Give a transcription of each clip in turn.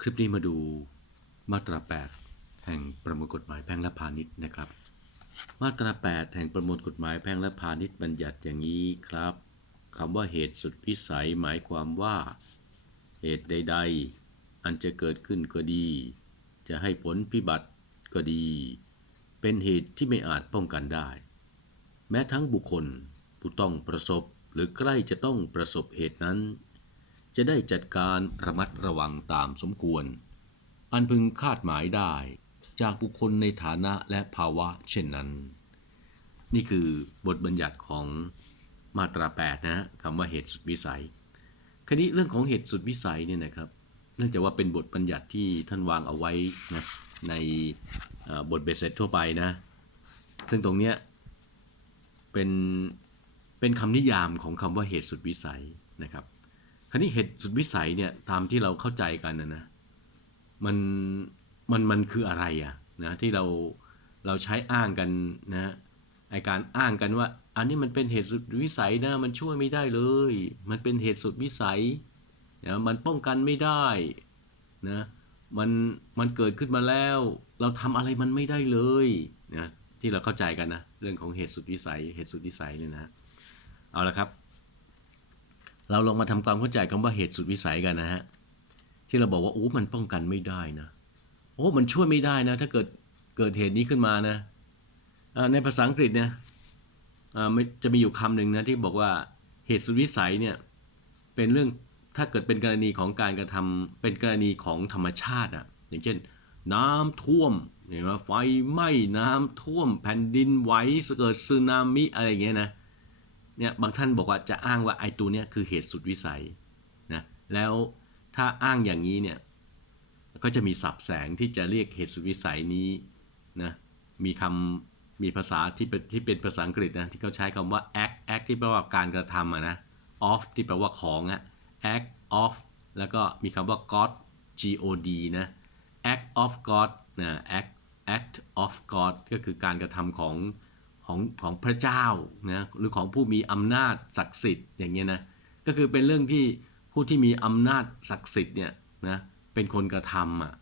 คลิปนี้มาดูมาตรา 8 แห่งประมวลกฎหมายแพ่งและพาณิชย์นะครับ มาตรา 8 แห่งประมวลกฎหมายแพ่งและพาณิชย์บัญญัติอย่างนี้ครับคำว่าเหตุสุดวิสัยหมายความว่า เหตุใด ๆ อันจะเกิดขึ้นก็ดี จะให้ผลพิบัติก็ดี เป็นเหตุที่ไม่อาจป้องกันได้ แม้ทั้งบุคคลผู้ต้องประสบหรือใกล้จะต้องประสบเหตุนั้น จะได้จัดการระมัดระวังตามสมควร อันพึงคาดหมายได้จากบุคคลในฐานะและภาวะเช่นนั้น นี่คือบทบัญญัติของมาตรา 8 นะคำว่าเหตุสุดวิสัย ครนี้เรื่องของเหตุสุดวิสัยเนี่ยนะครับ เนื่องจากว่าเป็นบทบัญญัติที่ท่านวางเอาไว้นะในบทเบสเสร็จทั่วไปนะ ซึ่งตรงเนี้ยเป็นเป็นคำนิยามของคำว่าเหตุสุดวิสัยนะครับ คราวนี้เหตุสุดวิสัยเนี่ยตามที่เราเข้าใจกันนะนะมันมันมันคืออะไรอะนะที่เราเราใช้อ้างกันนะไอการอ้างกันว่า อันนี้มันเป็นเหตุสุดวิสัยนะมันช่วยไม่ได้เลย มันเป็นเหตุสุดวิสัยนะมันป้องกันไม่ได้นะมันมันเกิดขึ้นมาแล้ว เราทำอะไรมันไม่ได้เลยนะที่เราเข้าใจกันนะเรื่องของเหตุสุดวิสัยเหตุสุดวิสัยเนี่ยนะเอาละครับ เราลองมาทำความเข้าใจคำว่าเหตุสุดวิสัยกันนะฮะที่เราบอกว่าโอ้มันป้องกันไม่ได้นะโอ้มันช่วยไม่ได้นะ ถ้าเกิดเกิดเหตุนี้ขึ้นมานะในภาษาอังกฤษเนี่ยจะมีอยู่คำหนึ่งนะที่บอกว่าเหตุสุดวิสัยเนี่ยเป็นเรื่องถ้าเกิดเป็นกรณีของการกระทำเป็นกรณีของธรรมชาติอะอย่างเช่น น้ำท่วมเห็นไหมไฟไหม้น้ำท่วมแผ่นดินไหวเกิดสึนามิอะไรอย่างเงี้ยนะ เนี่ยบางท่านบอกว่าจะอ้างว่าไอ้ตัวเนี้ยคือเหตุสุดวิสัยนะแล้วถ้าอ้างอย่างนี้เนี่ยก็จะมีสับแสงที่จะเรียกเหตุสุดวิสัยนี้นะมีคำมีภาษาที่เป็นที่เป็นภาษาอังกฤษนะที่เขาใช้คำว่า act act ที่แปลว่าการกระทำอะนะ of ที่แปลว่าของอะ act of แล้วก็มีคำว่า God G O D นะ act of God นะ act act of God ก็คือการกระทำของ ของของพระเจ้านะหรือของผู้มีอำนาจศักดิ์สิทธิ์อย่างเงี้ยนะก็คือเป็นเรื่องที่ผู้ที่มีอำนาจศักดิ์สิทธิ์เนี่ยนะเป็นคนกระทำอะ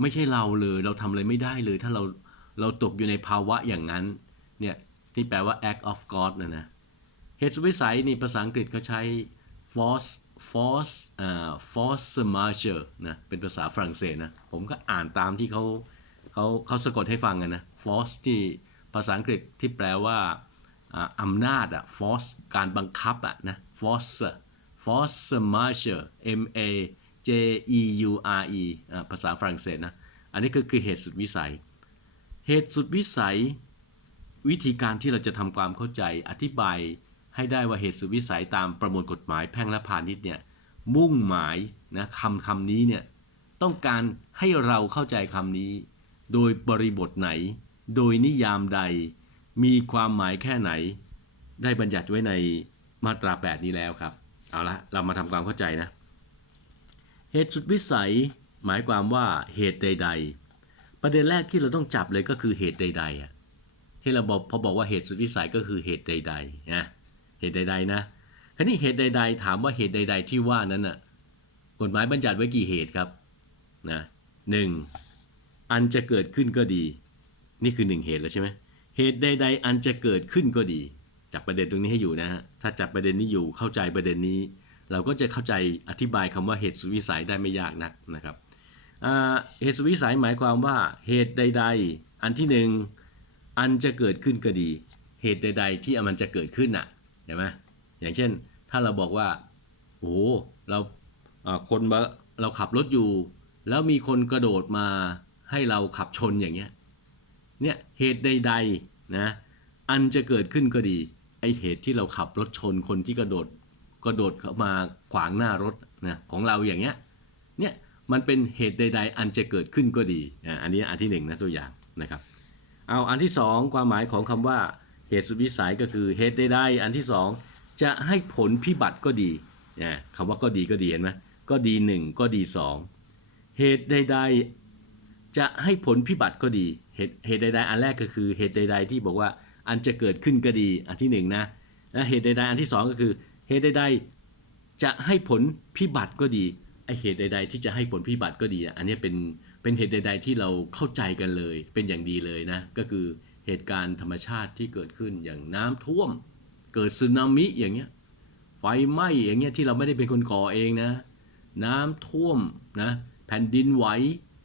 ไม่ใช่เราเลยเราทำอะไรไม่ได้เลย ถ้าเราเราตกอยู่ในภาวะอย่างนั้นเนี่ยที่แปลว่า act of God นะนะเหตุสุดวิสัยนี่ภาษาอังกฤษเขาใช้ force force อ่า force majeure นะเป็นภาษาฝรั่งเศสนะผมก็อ่านตามที่เขาเขาเขาสะกดให้ฟังกันนะ force ที่าษาอังกฤษที่แปลว่าอำนาจอะ force การบังคับอะนะ force force majeure M A J E U R E ภาษาฝรั่งเศสนะ อันนี้ก็คือเหตุสุดวิสัย เหตุสุดวิสัย วิธีการที่เราจะทำความเข้าใจอธิบายให้ได้ว่าเหตุสุดวิสัยตามประมวลกฎหมายแพ่งและพาณิชย์เนี่ยมุ่งหมายนะคำคำนี้เนี่ยต้องการให้เราเข้าใจคำนี้ โดยบริบทไหน โดยนิยามใดมีความหมายแค่ไหน ได้บัญญัติไว้ในมาตรา 8 นี้แล้วครับ เอาละเรามาทำความเข้าใจนะ เหตุสุดวิสัยหมายความว่าเหตุใด ๆ ประเด็นแรกที่เราต้องจับเลยก็คือเหตุใดๆอะที่เราบอกพอบอกว่าเหตุสุดวิสัยก็คือเหตุใดๆนะเหตุใดๆนะคราวนี้เหตุใด ๆ ถามว่าเหตุใด ๆ ที่ว่านั้นน่ะกฎหมายบัญญัติไว้กี่เหตุครับนะหนึ่งอันจะเกิดขึ้นก็ดี นี่คือหนึ่งเหตุแล้วใช่ไหมเหตุใดๆอันจะเกิดขึ้นก็ดี จับประเด็นตรงนี้ให้อยู่นะฮะถ้าจับประเด็นนี้อยู่เข้าใจประเด็นนี้ เราก็จะเข้าใจอธิบายคำว่าเหตุสุวิสัยได้ไม่ยากนักนะครับเหตุสุวิสัยหมายความว่าเหตุใด ๆ อันที่หนึ่งอันจะเกิดขึ้นก็ดี เหตุใด ๆ ที่มันจะเกิดขึ้นน่ะเห็นไหมอย่างเช่น ถ้าเราบอกว่าโอ้โหเราคนเราขับรถอยู่ แล้วมีคนกระโดดมาให้เราขับชนอย่างเงี้ย เนี่ยเหตุใดๆนะอันจะเกิดขึ้นก็ดีไอเหตุที่เราขับรถชนคนที่กระโดดกระโดดเข้ามาขวางหน้ารถนะของเราอย่างเงี้ยเนี่ยมันเป็นเหตุใด ๆ อันจะเกิดขึ้นก็ดีอ่าอันนี้อันที่หนึ่งนะตัวอย่างนะครับเอาอันที่สองความหมายของคำว่าเหตุสุดวิสัยก็คือเหตุใดๆอันที่สองจะให้ผลพิบัติก็ดีนะคำว่าก็ดีก็ดีเห็นไหมก็ดีหนึ่งก็ดีสองเหตุใดๆ จะให้ผลพิบัติก็ดี เหตุเหตุใดๆอันแรกก็คือเหตุใด ๆ ที่บอกว่าอันจะเกิดขึ้นก็ดีอันที่หนึ่งนะและเหตุใดๆอันที่สองก็คือ เหตุใดๆจะให้ผลพิบัติก็ดีไอเหตุใด ๆ ที่จะให้ผลพิบัติก็ดีอันนี้เป็นเป็นเหตุใด ๆ ที่เราเข้าใจกันเลย เป็นอย่างดีเลยนะก็คือเหตุการณ์ธรรมชาติที่เกิดขึ้นอย่างน้ำท่วม เกิดสึนามิอย่างเงี้ยไฟไหม้อย่างเงี้ยที่เราไม่ได้เป็นคนก่อเองนะ น้ำท่วมนะแผ่นดินไหว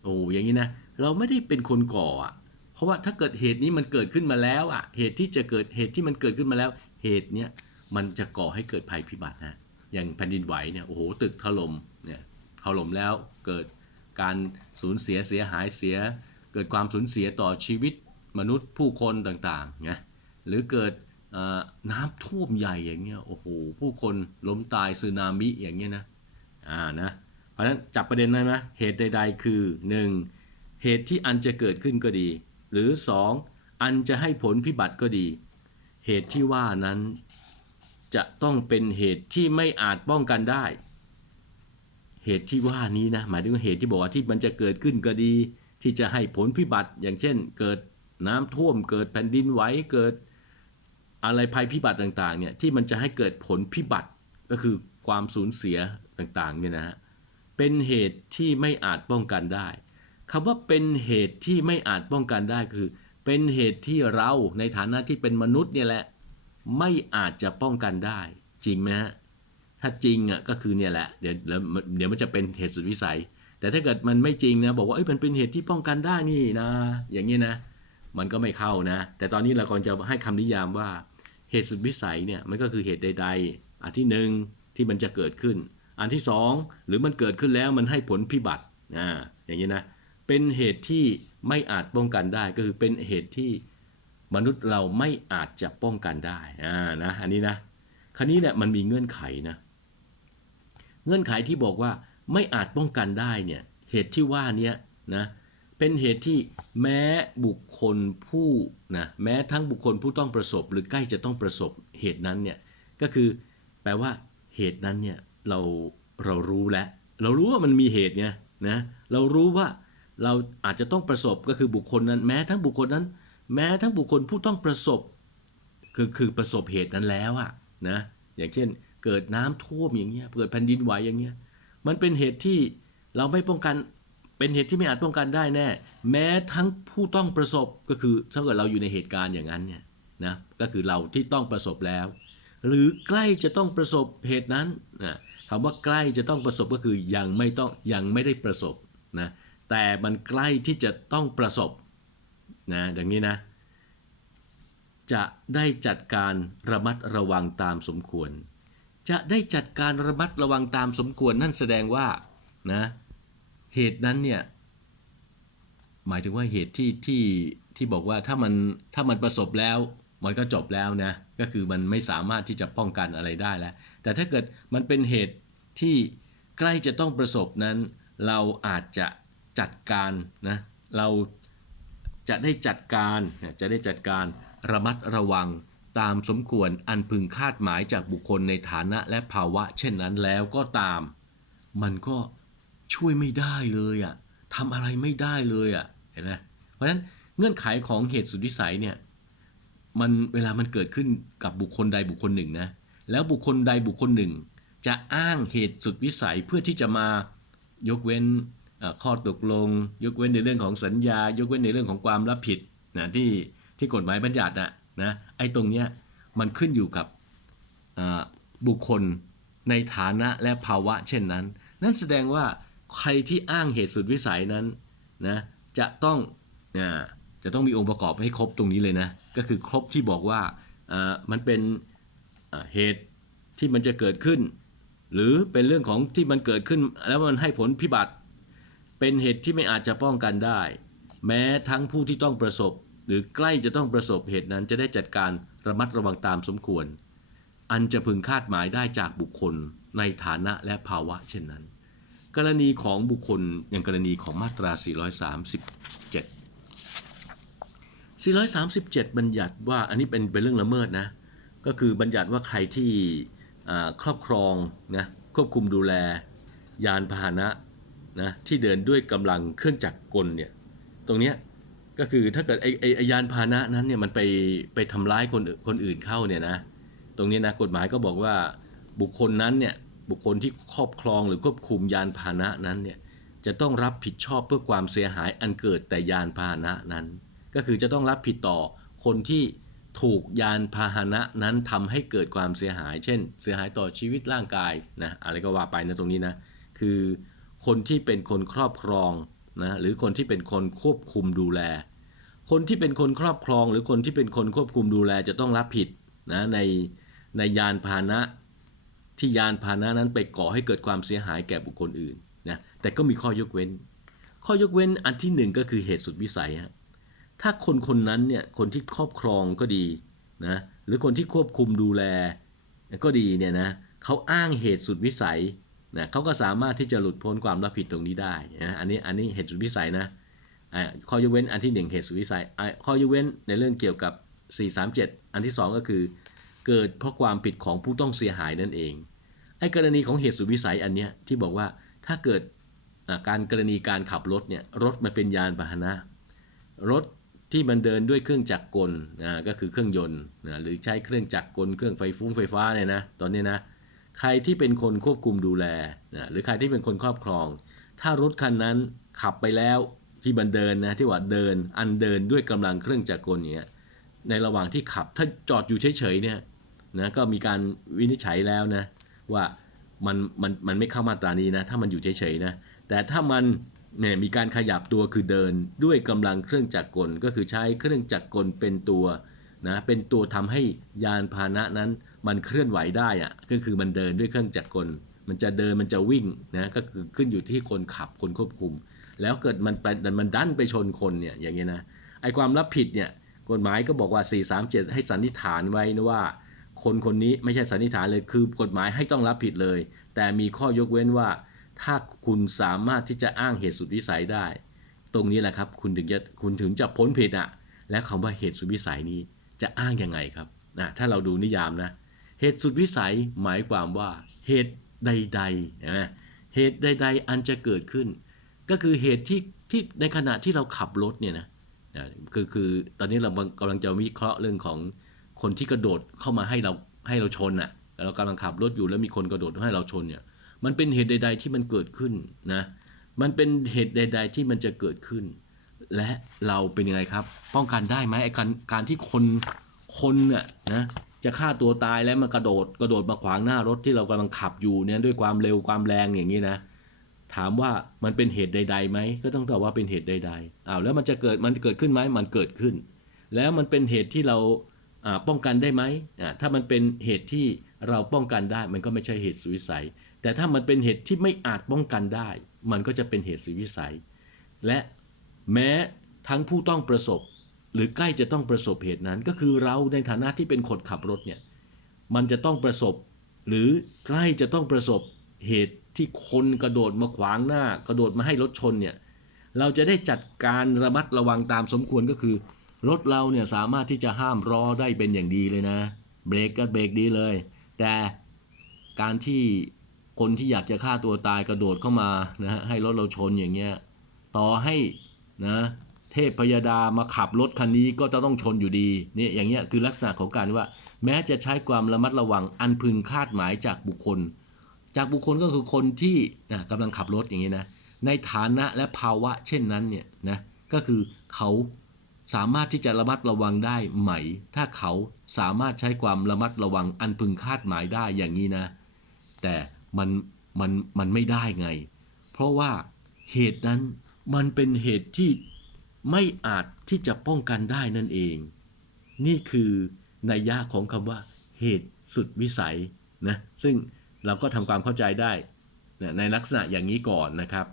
โอ้อย่างนี้นะเราไม่ได้เป็นคนก่ออะเพราะว่าถ้าเกิดเหตุนี้มันเกิดขึ้นมาแล้วอะเหตุที่จะเกิดเหตุที่มันเกิดขึ้นมาแล้ว เหตุเนี้ยมันจะก่อให้เกิดภัยพิบัตินะอย่างแผ่นดินไหวเนี่ยโอ้โหตึกถล่มเนี่ยถล่มแล้วเกิดการสูญเสียเสียหายเสีย เกิดความสูญเสียต่อชีวิตมนุษย์ผู้คนต่างๆนะหรือเกิดน้ำท่วมใหญ่อย่างเงี้ยโอ้โหผู้คนล้มตายสึนามิอย่างเงี้ยนะอ่านะ เพราะฉะนั้นจับประเด็นได้ไหมเหตุใดๆ คือ 1. เหตุที่อันจะเกิดขึ้นก็ดี หรือ 2. อันจะให้ผลพิบัติก็ดี เหตุที่ว่านั้นจะต้องเป็นเหตุที่ไม่อาจป้องกันได้ เหตุที่ว่านี้นะ หมายถึงเหตุที่บอกว่าที่มันจะเกิดขึ้นก็ดี ที่จะให้ผลพิบัติ อย่างเช่น เกิดน้ำท่วม เกิดแผ่นดินไหวเกิดอะไรภัยพิบัติต่างๆเนี่ยที่มันจะให้เกิดผลพิบัติก็คือความสูญเสียต่างๆเนี่ยนะฮะ เป็นเหตุที่ไม่อาจป้องกันได้คำว่าเป็นเหตุที่ไม่อาจป้องกันได้คือ เป็นเหตุที่เราในฐานะที่เป็นมนุษย์เนี่ยแหละ ไม่อาจจะป้องกันได้ จริงไหมฮะถ้าจริงอะก็คือเนี่ยแหละเดี๋ยวเดี๋ยวมันจะเป็นเหตุสุดวิสัย แต่ถ้าเกิดมันไม่จริงนะบอกว่าเอ้ยมันเป็นเหตุที่ป้องกันได้นี่นะ อย่างนี้นะ มันก็ไม่เข้านะ แต่ตอนนี้เรากำลังจะให้คำนิยามว่า เหตุสุดวิสัยเนี่ยมันก็คือเหตุใด ๆอันที่หนึ่งที่มันจะเกิดขึ้น อันที่สองหรือมันเกิดขึ้นแล้วมันให้ผลพิบัติอ่าอย่างนี้นะเป็นเหตุที่ไม่อาจป้องกันได้ก็คือเป็นเหตุที่มนุษย์เราไม่อาจจะป้องกันได้อ่านะอันนี้นะคราวนี้เนี่ยมันมีเงื่อนไขนะเงื่อนไขที่บอกว่าไม่อาจป้องกันได้เนี่ยเหตุที่ว่านี้นะเป็นเหตุที่แม้บุคคลผู้นะแม้ทั้งบุคคลผู้ต้องประสบ หรือใกล้จะต้องประสบเหตุนั้นเนี่ยก็คือแปลว่าเหตุนั้นเนี่ย เราเรารู้แล้วเรารู้ว่ามันมีเหตุไงนะเรารู้ว่าเราอาจจะต้องประสบก็คือบุคคลนั้น แม้ทั้งบุคคลนั้น แม้ทั้งบุคคลผู้ต้องประสบ คือคือประสบเหตุนั้นแล้วอะนะอย่างเช่นเกิดน้ำท่วมอย่างเงี้ยเกิดแผ่นดินไหวอย่างเงี้ยมันเป็นเหตุที่เราไม่ป้องกันเป็นเหตุที่ไม่อาจป้องกันได้แน่ แม้ทั้งผู้ต้องประสบก็คือถ้าเกิดเราอยู่ในเหตุการณ์อย่างนั้นเนี่ยนะก็คือเราที่ต้องประสบแล้ว หรือใกล้จะต้องประสบเหตุนั้นนะ คำว่าใกล้จะต้องประสบก็คือยังไม่ต้องยังไม่ได้ประสบนะแต่มันใกล้ที่จะต้องประสบนะอย่างนี้นะจะได้จัดการระมัดระวังตามสมควร จะได้จัดการระมัดระวังตามสมควรนั่นแสดงว่านะเหตุนั้นเนี่ยหมายถึงว่าเหตุที่ที่ที่บอกว่าถ้ามันถ้ามันประสบแล้วมันก็จบแล้วนะก็คือมันไม่สามารถที่จะป้องกันอะไรได้แล้ว แต่ถ้าเกิดมันเป็นเหตุ ที่ใกล้จะต้องประสบนั้น เราอาจจะจัดการนะเราจะได้จัดการจะได้จัดการระมัดระวังตามสมควรอันพึงคาดหมายจากบุคคลในฐานะและภาวะ เช่นนั้นแล้วก็ตาม มันก็ช่วยไม่ได้เลยอะ่ะทำอะไรไม่ได้เลยอะ่ะเห็นไหมเพราะฉะนั้นเงื่อนไขของเหตุสุดวิสัยเนี่ยมันเวลามันเกิดขึ้นกับบุคคลใดบุคคลหนึ่งนะแล้วบุคคลใดบุคคลหนึ่ง จะอ้างเหตุสุดวิสัยเพื่อที่จะมายกเว้นข้อตกลง ยกเว้นในเรื่องของสัญญา ยกเว้นในเรื่องของความรับผิดนะที่ที่กฎหมายบัญญัตินะนะไอ้ตรงเนี้ยมันขึ้นอยู่กับบุคคลในฐานะและภาวะเช่นนั้น นั่นแสดงว่าใครที่อ้างเหตุสุดวิสัยนั้นนะจะต้องอ่าจะต้องมีองค์ประกอบให้ครบตรงนี้เลยนะ ก็คือครบที่บอกว่ามันเป็นเหตุที่มันจะเกิดขึ้น หรือเป็นเรื่องของที่มันเกิดขึ้นแล้วมันให้ผลพิบัติ เป็นเหตุที่ไม่อาจจะป้องกันได้ แม้ทั้งผู้ที่ต้องประสบ หรือใกล้จะต้องประสบเหตุนั้นจะได้จัดการระมัดระวังตามสมควร อันจะพึงคาดหมายได้จากบุคคลในฐานะและภาวะเช่นนั้น กรณีของบุคคลอย่างกรณีของมาตรา 437 437 บัญญัติว่าอันนี้เป็นเป็นเรื่องละเมิดนะ ก็คือบัญญัติว่าใครที่ ครอบครองนะควบคุมดูแล ยานพาหนะนะที่เดินด้วยกำลังเครื่องจักรกลเนี่ยตรงเนี้ยก็คือถ้าเกิดไอไอไอยานพาหนะนั้นเนี่ยมันไปไปทำร้ายคนคนอื่นเข้าเนี่ยนะตรงนี้นะกฎหมายก็บอกว่าบุคคลนั้นเนี่ยบุคคลที่ครอบครองหรือควบคุมยานพาหนะนั้นเนี่ยจะต้องรับผิดชอบเพื่อความเสียหายอันเกิดแต่ยานพาหนะนั้น ก็คือจะต้องรับผิดต่อคนที่ ถูกยานพาหนะนั้นทำให้เกิดความเสียหาย เช่น เสียหายต่อชีวิตร่างกายนะอะไรก็ว่าไปนะตรงนี้นะคือคนที่เป็นคนครอบครองนะหรือคนที่เป็นคนควบคุมดูแล คนที่เป็นคนครอบครอง หรือคนที่เป็นคนควบคุมดูแลจะต้องรับผิดนะในในยานพาหนะ ที่ยานพาหนะนั้นไปก่อให้เกิดความเสียหายแก่บุคคลอื่นนะแต่ก็มีข้อยกเว้น ข้อยกเว้นอันที่หนึ่งก็คือเหตุสุดวิสัยฮะ ถ้าคนคนนั้นเนี่ยคนที่ครอบครองก็ดีนะหรือคนที่ควบคุมดูแลก็ดีเนี่ยนะเขาอ้างเหตุสุดวิสัยนะเขาก็สามารถที่จะหลุดพ้นความรับผิดตรงนี้ได้นะอันนี้อันนี้เหตุสุดวิสัยนะอ่าข้อยกเว้นอันที่หนึ่งเหตุสุดวิสัยอ่าข้อยกเว้นในเรื่องเกี่ยวกับ 437 อันที่สองก็คือ เกิดเพราะความผิดของผู้ต้องเสียหายนั่นเองไอ้กรณีของเหตุสุดวิสัยอันเนี้ยที่บอกว่าถ้าเกิดการกรณีการขับรถเนี่ยรถมันเป็นยานพาหนะรถ ที่มันเดินด้วยเครื่องจักรกลนะก็คือเครื่องยนต์นะหรือใช้เครื่องจักรกลเครื่องไฟฟุ้งไฟฟ้าเนี่ยนะตอนนี้นะใครที่เป็นคนควบคุมดูแลนะหรือใครที่เป็นคนครอบครอง ถ้ารถคันนั้นขับไปแล้วที่มันเดินนะที่ว่าเดินอันเดินด้วยกำลังเครื่องจักรกลเนี่ยในระหว่างที่ขับถ้าจอดอยู่เฉยๆเนี่ยนะก็มีการวินิจฉัยแล้วนะว่ามันมันมันไม่เข้ามาตรานี้นะถ้ามันอยู่เฉยๆนะแต่ถ้ามัน เนี่ยมีการขยับตัวคือเดินด้วยกำลังเครื่องจักรกลก็คือใช้เครื่องจักรกลเป็นตัวนะเป็นตัวทำให้ยานพาหนะนั้นมันเคลื่อนไหวได้อะก็คือมันเดินด้วยเครื่องจักรกล มันจะเดินมันจะวิ่งนะก็คือขึ้นอยู่ที่คนขับคนควบคุม แล้วเกิดมันไปมันดันไปชนคนเนี่ยอย่างเงี้ยนะไอความรับผิดเนี่ยกฎหมายก็บอกว่า 437 ให้สันนิษฐานไว้นะว่า คนคนนี้ไม่ใช่สันนิษฐานเลยคือกฎหมายให้ต้องรับผิดเลย แต่มีข้อยกเว้นว่า ถ้าคุณสามารถที่จะอ้างเหตุสุดวิสัยได้ ตรงนี้แหละครับ คุณถึงจะคุณถึงจะพ้นผิดอะแล้วคำว่าเหตุสุดวิสัยนี้จะอ้างยังไงครับนะถ้าเราดูนิยามนะ เหตุสุดวิสัยหมายความว่า เหตุใดๆนะเหตุใด ๆ อันจะเกิดขึ้น ก็คือเหตุที่ที่ในขณะที่เราขับรถเนี่ยนะนะคือคือตอนนี้เรากำลังจะวิเคราะห์เรื่องของคนที่กระโดดเข้ามาให้เราให้เราชนอะเรากำลังขับรถอยู่แล้วมีคนกระโดดให้เราชนเนี่ย มันเป็นเหตุใด ๆ ที่มันเกิดขึ้นนะ มันเป็นเหตุใด ๆ ที่มันจะเกิดขึ้น และเราเป็นยังไงครับ ป้องกันได้ไหมไอ้การการที่คนคนน่ะนะจะฆ่าตัวตายแล้วมากระโดดกระโดดมาขวางหน้ารถที่เรากำลังขับอยู่เนี่ยด้วยความเร็วความแรงอย่างนี้นะถามว่ามันเป็นเหตุใดๆไหมก็ต้องตอบว่าเป็นเหตุใดๆอ้าวแล้วมันจะเกิดมันเกิดขึ้นไหมมันเกิดขึ้น แล้วมันเป็นเหตุที่เราป้องกันได้ไหมถ้ามันเป็นเหตุที่เราป้องกันได้มันก็ไม่ใช่เหตุสุดวิสัย แต่ถ้ามันเป็นเหตุที่ไม่อาจป้องกันได้ มันก็จะเป็นเหตุสุดวิสัย และแม้ทั้งผู้ต้องประสบ หรือใกล้จะต้องประสบเหตุนั้น ก็คือเราในฐานะที่เป็นคนขับรถเนี่ยมันจะต้องประสบ หรือใกล้จะต้องประสบเหตุที่คนกระโดดมาขวางหน้า กระโดดมาให้รถชนเนี่ยเราจะได้จัดการระมัดระวังตามสมควรก็คือ รถเราเนี่ยสามารถที่จะห้ามรอได้เป็นอย่างดีเลยนะ เบรกก็เบรกดีเลย แต่การที่ คนที่อยากจะฆ่าตัวตายกระโดดเข้ามานะฮะให้รถเราชนอย่างเงี้ยต่อให้นะเทพพยดามาขับรถคันนี้ก็จะต้องชนอยู่ดีเนี่ยอย่างเงี้ยคือลักษณะของการว่า แม้จะใช้ความระมัดระวังอันพึงคาดหมายจากบุคคล จากบุคคลก็คือคนที่นะกำลังขับรถอย่างนี้นะในฐานะและภาวะเช่นนั้นเนี่ยนะก็คือเขาสามารถที่จะระมัดระวังได้ไหม ถ้าเขาสามารถใช้ความระมัดระวังอันพึงคาดหมายได้อย่างนี้นะ แต่ มันมันมันไม่ได้ไง เพราะว่าเหตุนั้นมันเป็นเหตุที่ไม่อาจที่จะป้องกันได้นั่นเอง นี่คือนัยยะของคำว่า เหตุสุดวิสัยนะซึ่งเราก็ทำความเข้าใจได้ ในลักษณะอย่างนี้ก่อนนะครับ